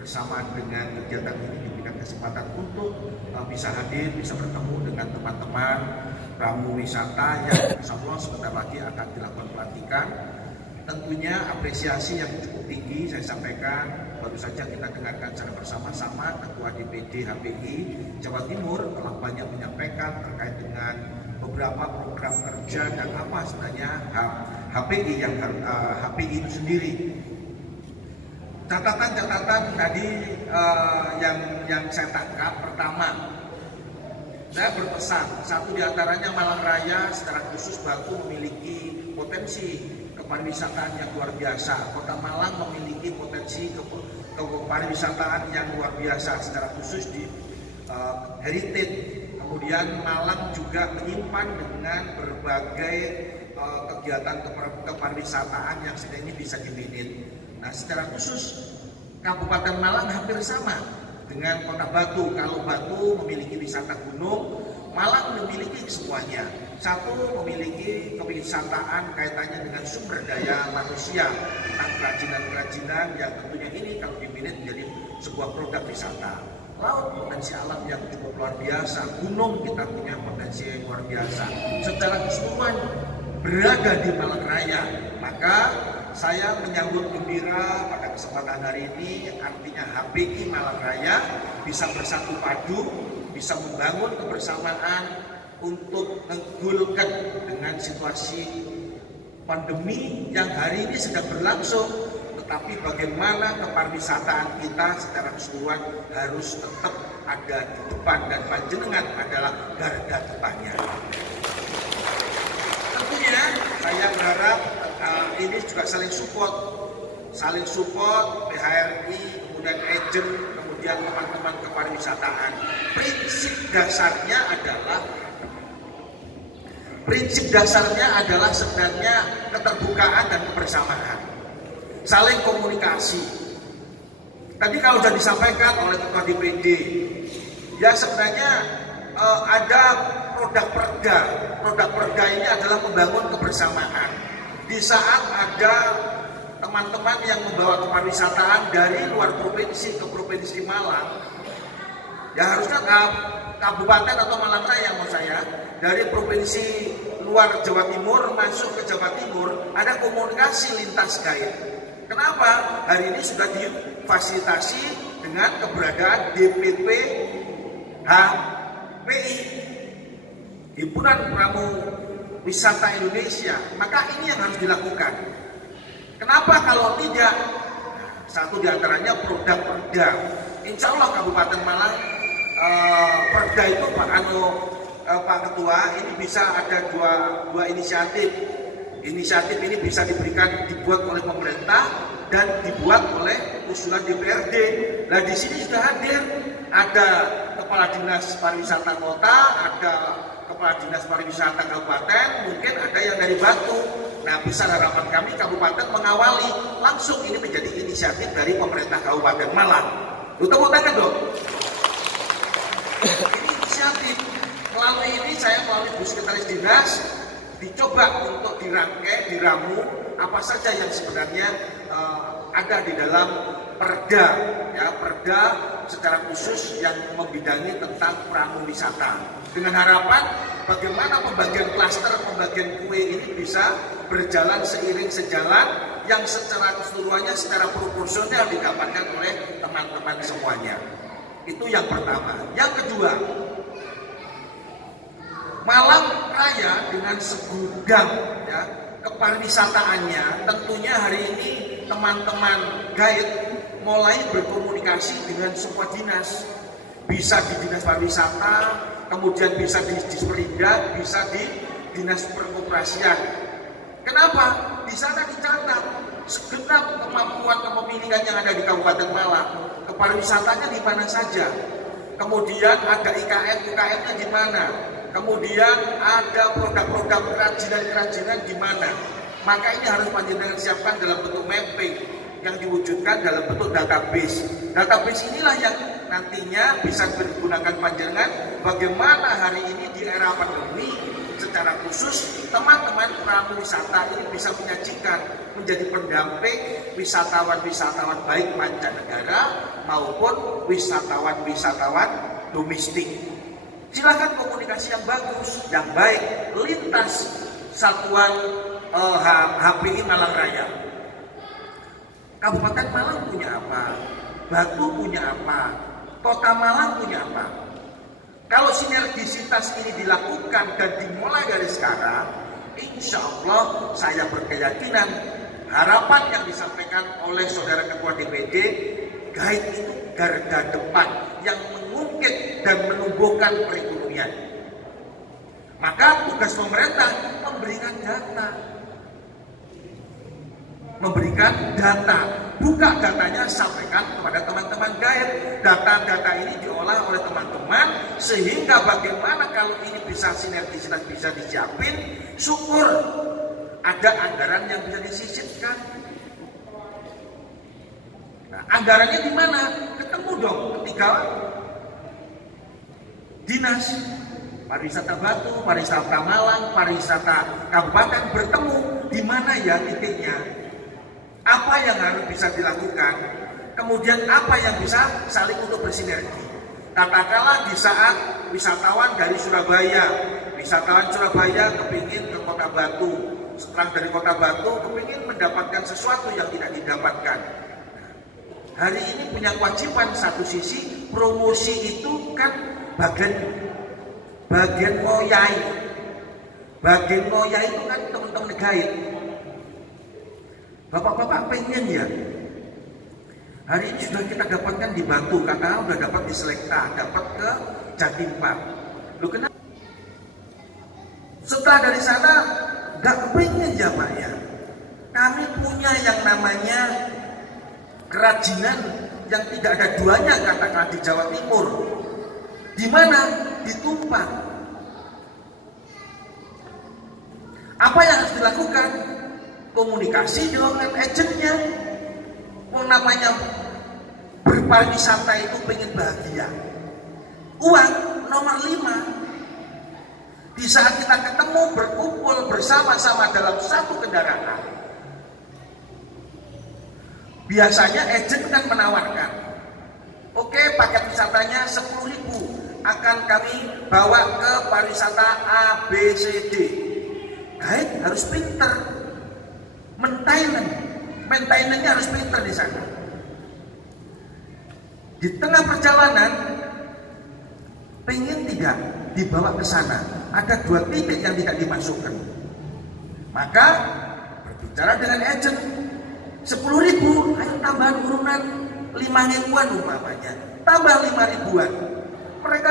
bersama dengan kegiatan ini diberikan kesempatan untuk bisa hadir, bisa bertemu dengan teman-teman pramu wisata yang insya Allah sebentar lagi akan dilakukan pelantikan. Tentunya apresiasi yang cukup tinggi saya sampaikan, baru saja kita dengarkan secara bersama-sama Ketua DPD HPI Jawa Timur telah banyak menyampaikan terkait dengan beberapa program kerja dan apa sebenarnya HPI HPI itu sendiri. Catatan-catatan tadi yang saya tangkap, pertama, saya berpesan, satu diantaranya Malang Raya secara khusus Batu memiliki potensi kepariwisataan yang luar biasa. Kota Malang memiliki potensi kepariwisataan yang luar biasa secara khusus di heritage. Kemudian Malang juga menyimpan dengan berbagai kegiatan kepariwisataan yang sedang ini bisa diminit. Nah, secara khusus Kabupaten Malang hampir sama dengan Kota Batu. Kalau Batu memiliki wisata gunung, Malang memiliki semuanya. Satu, memiliki kewisataan kaitannya dengan sumber daya manusia, tentang kerajinan-kerajinan yang tentunya ini kalau diminit menjadi sebuah produk wisata. Laut, potensi alam yang cukup luar biasa. Gunung, kita punya potensi yang luar biasa. Secara keseluruhan berada di Malang Raya. Maka saya menyambut gembira pada kesempatan hari ini, artinya HPI Malang Raya bisa bersatu padu, bisa membangun kebersamaan untuk menggulkan dengan situasi pandemi yang hari ini sedang berlangsung, tetapi bagaimana kepariwisataan kita secara keseluruhan harus tetap ada di depan dan panjenengan adalah garda depannya. Tentunya saya berharap ini juga saling support PHRI, kemudian agent, kemudian teman-teman kepariwisataan. Prinsip dasarnya adalah sebenarnya keterbukaan dan kebersamaan, saling komunikasi. Tadi kalau sudah disampaikan oleh Ketua DPD, ya sebenarnya ada produk-perda ini adalah membangun kebersamaan. Di saat ada teman-teman yang membawa kepariwisataan dari luar provinsi ke provinsi Malang, ya harusnya kabupaten atau Malang Raya mau saya dari provinsi luar Jawa Timur masuk ke Jawa Timur ada komunikasi lintas guide. Kenapa? Hari ini sudah difasilitasi dengan keberadaan DPP HPI, Himpunan Pramu Wisata Indonesia. Maka ini yang harus dilakukan. Kenapa kalau tidak? Satu diantaranya produk perda. Insya Allah Kabupaten Malang perda itu Pak Ketua ini bisa ada dua inisiatif. Inisiatif ini bisa dibuat oleh pemerintah dan dibuat oleh usulan DPRD. Nah di sini sudah hadir ada Kepala Dinas Pariwisata Kota, ada Kepala Dinas Pariwisata Kabupaten, mungkin ada yang dari Batu. Nah, besar harapan kami Kabupaten mengawali langsung ini menjadi inisiatif dari pemerintah Kabupaten Malang. Tepuk tangan dong. Inisiatif melalui ini saya melalui Bu Sekretaris Dinas dicoba untuk diramu apa saja yang sebenarnya ada di dalam perda, ya perda secara khusus yang membidangi tentang pramu wisata. Dengan harapan bagaimana pembagian klaster, pembagian kue ini bisa berjalan seiring sejalan yang secara keseluruhannya secara proporsional didapatkan oleh teman-teman semuanya. Itu yang pertama. Yang kedua, Malang Raya dengan segudang ya kepariwisataannya, tentunya hari ini teman-teman guide mulai berkomunikasi dengan semua dinas. Bisa di Dinas Pariwisata, kemudian bisa di Disperindak, bisa di Dinas Peroperasian. Kenapa? Di sana dicatat segenap kemampuan kepemilikan yang ada di Kabupaten Malang. Kepariwisatanya di mana saja. Kemudian ada UKM-nya di mana. Kemudian ada produk-produk kerajinan-kerajinan di mana. Maka ini harus panjenengan siapkan dalam bentuk mapping yang diwujudkan dalam bentuk database. Database inilah yang nantinya bisa digunakan panjenengan bagaimana hari ini di era pandemi secara secara khusus teman-teman prawisata ini bisa menyajikan menjadi pendamping wisatawan-wisatawan baik mancanegara maupun wisatawan-wisatawan domestik. Silakan komunikasi yang bagus, yang baik lintas satuan HPI Malang Raya. Kabupaten Malang punya apa? Batu punya apa? Kota Malang punya apa? Kalau sinergisitas ini dilakukan dan dimulai dari sekarang, insya Allah saya berkeyakinan harapan yang disampaikan oleh saudara ketua DPD, guide itu garda depan yang mengungkit dan menumbuhkan perekonomian. Maka tugas pemerintah memberikan data, buka datanya, sampaikan kepada teman-teman guide. Data-data ini diolah oleh teman-teman sehingga bagaimana kalau ini bisa sinergisitas bisa disiapin, syukur ada anggaran yang bisa disisipkan. Nah, anggarannya di mana? Ketemu dong ketiga dinas. Pariwisata Batu, pariwisata Malang, pariwisata Kabupaten bertemu. Di mana ya titiknya? Apa yang harus bisa dilakukan? Kemudian apa yang bisa saling untuk bersinergi? Katakanlah di saat wisatawan dari Surabaya kepingin ke Kota Batu, setelah dari Kota Batu kepingin mendapatkan sesuatu yang tidak didapatkan. Hari ini punya kewajiban satu sisi, promosi itu kan bagian ngoyai. Bagian ngoyai itu kan teman-teman guide. Bapak-bapak pengen ya, hari ini sudah kita dapatkan di Batu, kata sudah dapat di Selekta, dapat ke Jatim Park. Loh kenapa? Setelah dari sana nggak pengen ya Pak ya. Kami punya yang namanya kerajinan yang tidak ada duanya katakan di Jawa Timur. Di mana? Di Tumpang. Apa yang harus dilakukan? Komunikasi dengan agentnya. Namanya berpariwisata itu pengen bahagia. Uang nomor 5. Di saat kita ketemu berkumpul bersama-sama dalam satu kendaraan, biasanya agen kan menawarkan, oke, paket wisatanya 10.000 akan kami bawa ke pariwisata ABCD. Guide harus pinter, maintenance-nya harus pinter di sana. Di tengah perjalanan, pengen tidak dibawa ke sana, ada 2 titik yang tidak dimasukkan. Maka berbicara dengan agent, 10.000, ayo tambahan urunan 5.000-an umpamanya, tambah 5.000-an. Mereka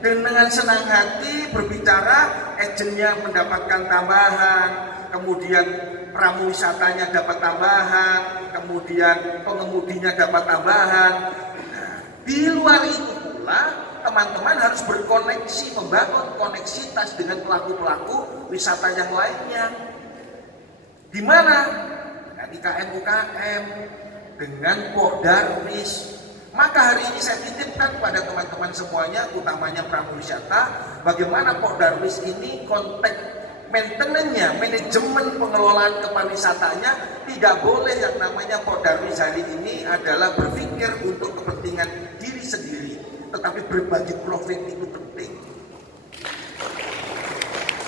dengan senang hati berbicara, agennya mendapatkan tambahan, kemudian pramu wisatanya dapat tambahan, kemudian pengemudinya dapat tambahan. Nah, di luar itu pula teman-teman harus berkoneksi, membangun koneksitas dengan pelaku-pelaku wisata yang lainnya. Di mana? Dengan IKM-UKM, dengan Pordarwis. Maka hari ini saya titipkan pada teman-teman semuanya, utamanya pramu wisata, bagaimana Pordarwis ini konteks maintenance-nya, manajemen pengelolaan kepariwisatanya tidak boleh yang namanya Pordarwis hari ini adalah berpikir untuk kepentingan diri sendiri, tetapi berbagi profit itu penting.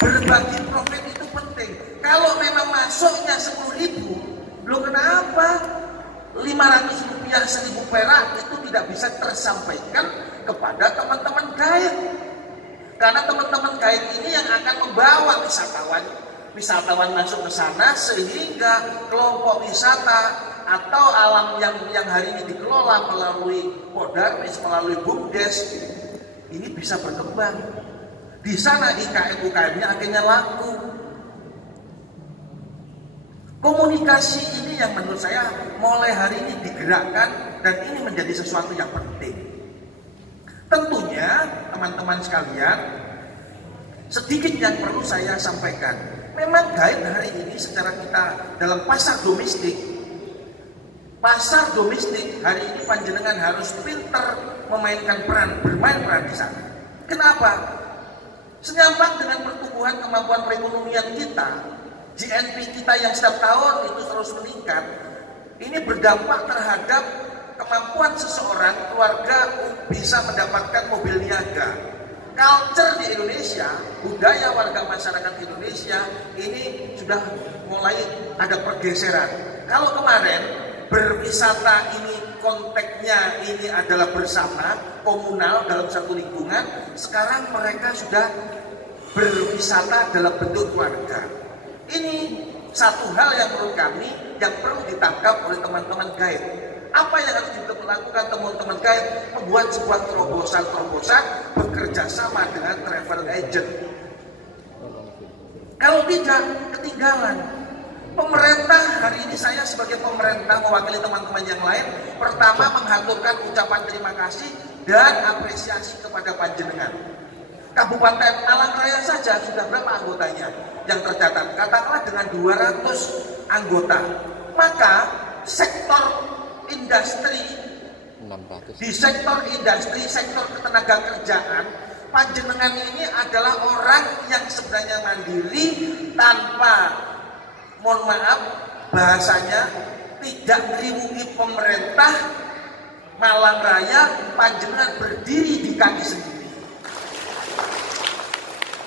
Berbagi profit itu penting. Kalau memang masuknya 10.000, lo kenapa 500 rupiah 1.000 perak itu tidak bisa tersampaikan kepada teman-teman guide? Karena teman-teman guide ini yang akan membawa wisatawan masuk ke sana, sehingga kelompok wisata atau alam yang hari ini dikelola melalui Pordarwis, melalui BUMDes, ini bisa berkembang. Di sana IKM-UKM-nya akhirnya laku. Komunikasi ini yang menurut saya mulai hari ini digerakkan dan ini menjadi sesuatu yang penting. Tentunya teman-teman sekalian, sedikit yang perlu saya sampaikan. Memang guide hari ini secara kita dalam pasar domestik hari ini panjenengan harus pinter bermain peran di sana. Kenapa? Senyambang dengan pertumbuhan kemampuan perekonomian kita, GNP kita yang setiap tahun itu terus meningkat, ini berdampak terhadap kemampuan seseorang, keluarga bisa mendapatkan mobil niaga. Culture di Indonesia, budaya warga masyarakat Indonesia ini sudah mulai ada pergeseran. Kalau kemarin berwisata ini konteksnya ini adalah bersama, komunal dalam satu lingkungan, sekarang mereka sudah berwisata dalam bentuk keluarga. Ini satu hal yang menurut kami yang perlu ditangkap oleh teman-teman guide. Apa yang harus dilakukan teman-teman guide? Membuat sebuah terobosan-terobosan bekerja sama dengan travel agent. Kalau tidak, ketinggalan. Pemerintah hari ini, saya sebagai pemerintah mewakili teman-teman yang lain, pertama menghaturkan ucapan terima kasih dan apresiasi kepada panjenengan. Kabupaten Malang Raya saja sudah berapa anggotanya yang tercatat? Katakanlah dengan 200 anggota. Maka sektor industri, di sektor industri, sektor ketenaga kerjaan, panjenengan ini adalah orang yang sebenarnya mandiri tanpa, mohon maaf bahasanya, tidak meliwuhi pemerintah. Malang Raya panjenengan berdiri di kaki sendiri.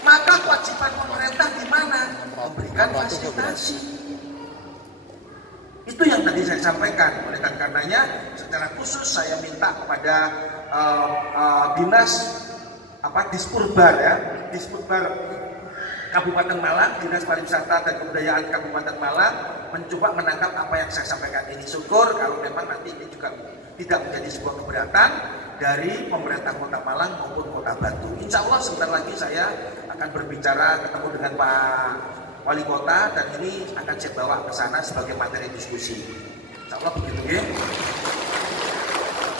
Maka kewajiban pemerintah di mana? Memberikan fasilitasi. Itu yang tadi saya sampaikan. Oleh karenanya, secara khusus saya minta kepada dinas Dispurbar ya, Dispurbar Kabupaten Malang, Dinas Pariwisata dan Kebudayaan Kabupaten Malang mencoba menangkap apa yang saya sampaikan ini. Syukur kalau memang nanti ini juga tidak menjadi sebuah keberatan dari pemerintah Kota Malang maupun Kota Batu. Insya Allah sebentar lagi saya akan berbicara ketemu dengan Pak Wali Kota dan ini akan saya bawa ke sana sebagai materi diskusi. Insya Allah begitu ya.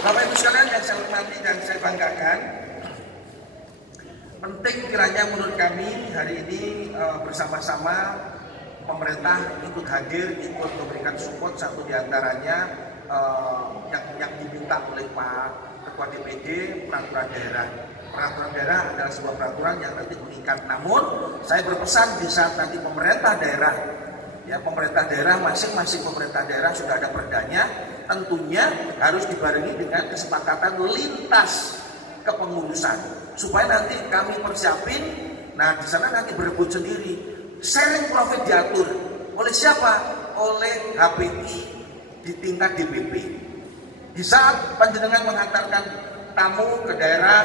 Bapak Ibu sekalian yang saya hormati dan saya banggakan, penting kiranya menurut kami hari ini bersama-sama pemerintah ikut hadir, ikut memberikan support. Satu diantaranya yang diminta oleh Pak Ketua DPD, peraturan daerah. Peraturan daerah adalah sebuah peraturan yang nanti mengikat. Namun saya berpesan di saat nanti pemerintah daerah, ya pemerintah daerah, masing-masing pemerintah daerah sudah ada perdanya, tentunya harus dibarengi dengan kesepakatan lintas kepengurusan supaya nanti kami persiapin. Nah di sana nanti berebut sendiri, sharing profit diatur oleh siapa? Oleh HPI di tingkat DPP. Di saat panjenengan menghantarkan tamu ke daerah,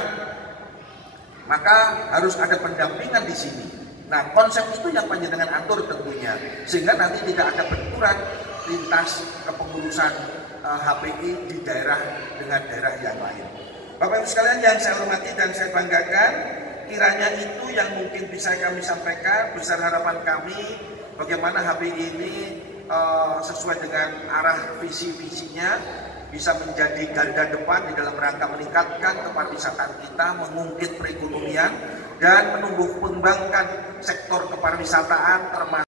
maka harus ada pendampingan di sini. Nah konsep itu yang panjenengan atur tentunya, sehingga nanti tidak ada benturan lintas kepengurusan HPI di daerah dengan daerah yang lain. Bapak Ibu sekalian yang saya hormati dan saya banggakan, kiranya itu yang mungkin bisa kami sampaikan. Besar harapan kami bagaimana HPI ini sesuai dengan arah visi-visinya bisa menjadi garda depan di dalam rangka meningkatkan kepariwisataan kita, mengungkit perekonomian dan menumbuh kembangkan sektor kepariwisataan termasuk